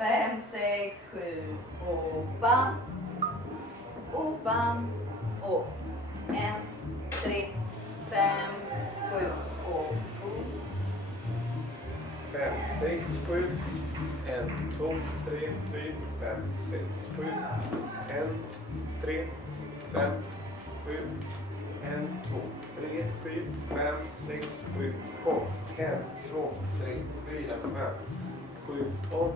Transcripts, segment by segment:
5, 6, 7, 8. Opa. Och 1, 3, 5, 7, 8. 5, 6, 7. 1, 2, 3, 4, 5, 6, 7. 1, 3, 5, 7. 1, 2, 3, 4, 5, 6, 7, 8. 1, 2, 3, 4, 5, 7, 8.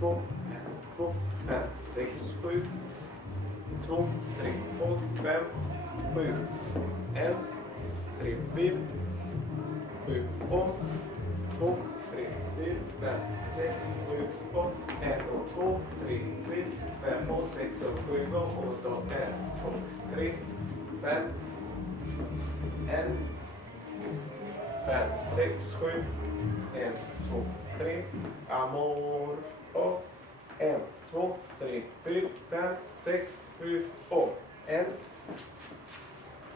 1, 2, 5, 6, 7. 2, 3, 4, 5, 7. 1, 3, 4, 7, 8. 2, 3, 4, 5, 6, 7, 8. 1, 2, 3, 4, 5, 6, 7, 8. 1, 2, 3, 5. 1, 5, 6, 7. 1, 2, 3. Amor. 1, 2, 3, 4, 5, 6, 7, 8. 1,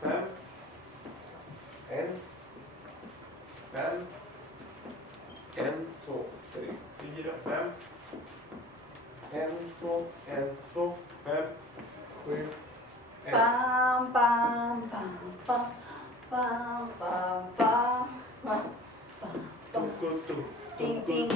5. 1, 5. 1, 2, 3, 4, 5. 1, 2, 1, 2, 5, 7, 1. Pam, pam, pam, pam. Pam, pam, pam. Pam, pam, pam. Tukutu, Ting, ting,